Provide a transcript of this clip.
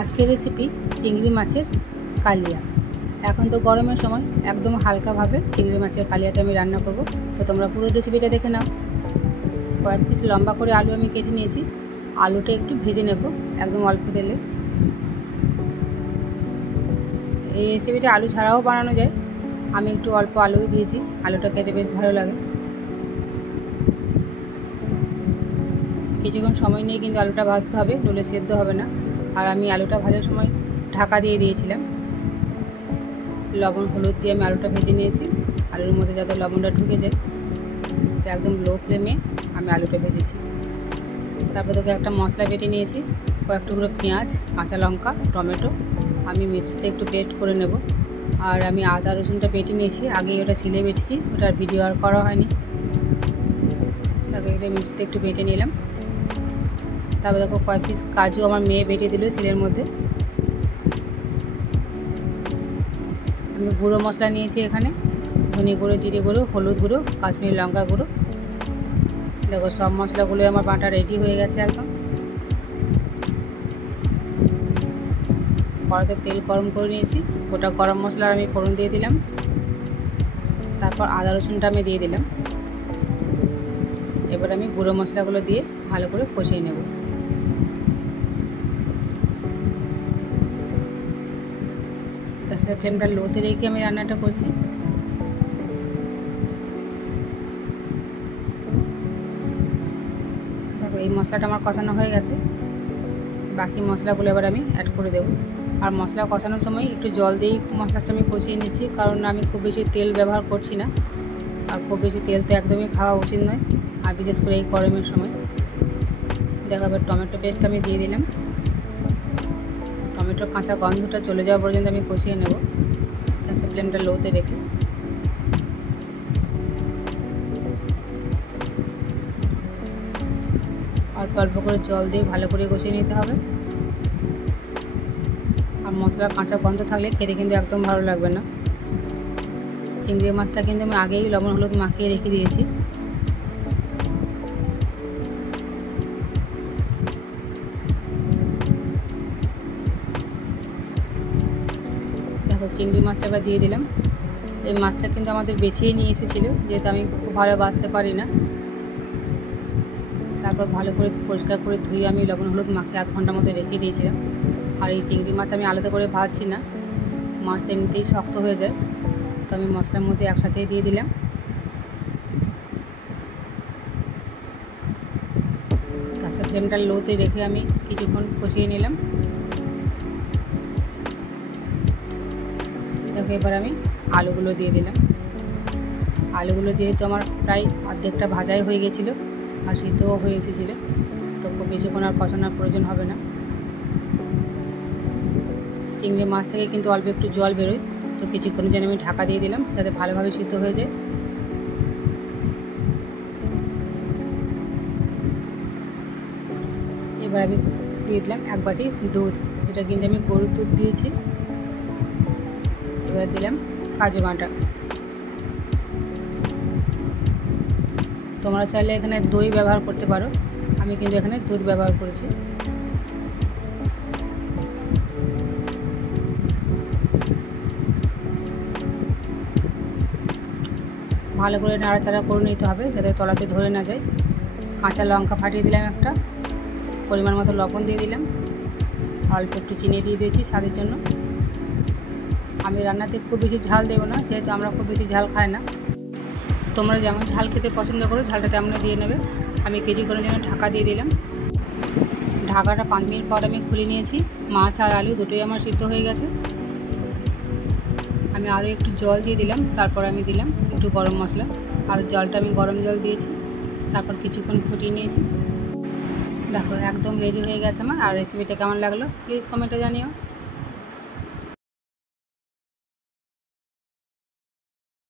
আজকের রেসিপি চিংড়ি মাছের কালিয়া। এখন তো গরমের সময়, একদম হালকাভাবে চিংড়ি মাছের কালিয়াটা আমি রান্না করব। তো তোমরা পুরো রেসিপিটা দেখে নাও। কয়েক পিস লম্বা করে আলু আমি কেটে নিয়েছি। আলুটা একটু ভেজে নেব একদম অল্প তেলে। এই রেসিপিটা আলু ছাড়াও বানানো যায়, আমি একটু অল্প আলুই দিয়েছি, আলুটা খেতে বেশ ভালো লাগে। কিছুক্ষণ সময় নিয়ে কিন্তু আলুটা ভাজতে হবে, নইলে সেদ্ধ হবে না। আর আমি আলুটা ভাজার সময় ঢাকা দিয়ে দিয়েছিলাম। লবণ হলুদ দিয়ে আমি আলুটা ভেজে নিয়েছি, আলুর মধ্যে যাতে লবণটা ঢুকে যায়। তো একদম লো ফ্লেমে আমি আলুটা ভেজেছি। তারপর তোকে একটা মশলা বেটে নিয়েছি, কয়েক টুকরো পেঁয়াজ, কাঁচা লঙ্কা, টমেটো আমি মিক্সিতে একটু পেস্ট করে নেব। আর আমি আদা রসুনটা বেটে নিয়েছি, আগে ওটা সিলে বেটেছি, ওটার ভিডিও আর করা হয়নি। তাকে এটা মিক্সিতে একটু বেটে নিলাম। তারপর দেখো কয়েক পিস কাজু আমার মেয়ে বেটে দিল সিলের মধ্যে। আমি গুঁড়ো মশলা নিয়েছি এখানে, ধনে গুঁড়ো, জিরে গুঁড়ো, হলুদ গুঁড়ো, কাশ্মীরি লঙ্কা গুঁড়ো। দেখো সব মশলাগুলো আমার বাটা রেডি হয়ে গেছে একদম। কড়াতে তেল গরম করে নিয়েছি, গোটা গরম মশলা আমি ফোড়ন দিয়ে দিলাম। তারপর আদা রসুনটা আমি দিয়ে দিলাম। এবার আমি গুঁড়ো মশলাগুলো দিয়ে ভালো করে কষিয়ে নেব। গ্যাসের ফ্লেমটা লোতে রেখে আমি রান্নাটা করছি। দেখো এই মশলাটা আমার কষানো হয়ে গেছে, বাকি মশলাগুলো এবার আমি অ্যাড করে দেব। আর মশলা কষানোর সময় একটু জল দিয়েই মশলাটা আমি কষিয়ে নিচ্ছি, কারণ আমি খুব বেশি তেল ব্যবহার করছি না। আর খুব বেশি তেল তো একদমই খাওয়া উচিত নয়, আর বিশেষ করে এই গরমের সময়। দেখো এবার টমেটো পেস্ট আমি দিয়ে দিলাম। টমেটোর কাঁচা গন্ধটা চলে যাওয়া পর্যন্ত আমি কষিয়ে নেব, গ্যাসের ফ্লেমটা লোতে রেখে। অল্প অল্প করে জল দিয়ে ভালো করে কষিয়ে নিতে হবে। আর মশলার কাঁচা গন্ধ থাকলে খেতে কিন্তু একদম ভালো লাগবে না। চিংড়ি মাছটা কিন্তু আমি আগেই লবণ হলুদ মাখিয়ে রেখে দিয়েছি। দেখো চিংড়ি মাছটা এবার দিয়ে দিলাম। এই মাছটা কিন্তু আমাদের বেছেই নিয়ে এসেছিলো, যেহেতু আমি খুব ভালো বাছতে পারি না। তারপর ভালো করে পরিষ্কার করে ধুয়ে আমি লবণ হলুদ মাখিয়ে আধ ঘন্টার মতো রেখে দিয়েছিলাম। আর এই চিংড়ি মাছ আমি আলাদা করে ভাজছি না, মাছটা এমনিতেই শক্ত হয়ে যায়। তো আমি মশলার মধ্যে একসাথেই দিয়ে দিলাম। গ্যাসের ফ্লেমটা লোতে রেখে আমি কিছুক্ষণ কষিয়ে নিলাম। দেখো এবার আমি আলুগুলো দিয়ে দিলাম। আলুগুলো যেহেতু আমার প্রায় অর্ধেকটা ভাজাই হয়ে গেছিলো আর সিদ্ধও হয়ে এসেছিলো, তো খুব বেশিক্ষণ আর কষানোর প্রয়োজন হবে না। চিংড়ি মাছ থেকে কিন্তু অল্প একটু জল বেরোয়, তো কিছুক্ষণের জন্য আমি ঢাকা দিয়ে দিলাম যাতে ভালোভাবে সিদ্ধ হয়ে যায়। এবার আমি দিয়ে দিলাম এক বাটি দুধ, এটা কিন্তু আমি গরুর দুধ দিয়েছি। এবার দিলাম কাজু বাটা। তোমরা চাইলে এখানে দই ব্যবহার করতে পারো, আমি কিন্তু এখানে দুধ ব্যবহার করেছি। ভালো করে নাড়াচাড়া করে নিতে হবে যাতে তলাতে ধরে না যায়। কাঁচা লঙ্কা ফাটিয়ে দিলাম একটা, পরিমাণ মতো লবণ দিয়ে দিলাম, অল্প একটু চিনি দিয়ে দিয়েছি স্বাদের জন্য। আমি রান্নাতে খুব বেশি ঝাল দেবো না, যেহেতু আমরা খুব বেশি ঝাল খাই না। তোমরা যেমন ঝাল খেতে পছন্দ করো ঝালটা তেমনই দিয়ে নেবে। আমি কিছুক্ষণের জন্য ঢাকা দিয়ে দিলাম। ঢাকাটা 5 মিনিট পর আমি খুলে নিয়েছি। মাছ আর আলু দুটোই আমার সিদ্ধ হয়ে গেছে। আমি আরও একটু জল দিয়ে দিলাম, তারপর আমি দিলাম একটু গরম মশলা। আর জলটা আমি গরম জল দিয়েছি, তারপর কিছুক্ষণ ফুটিয়ে নিয়েছি। দেখো একদম রেডি হয়ে গেছে আমার। আর রেসিপিটা কেমন লাগলো প্লিজ কমেন্টে জানিও।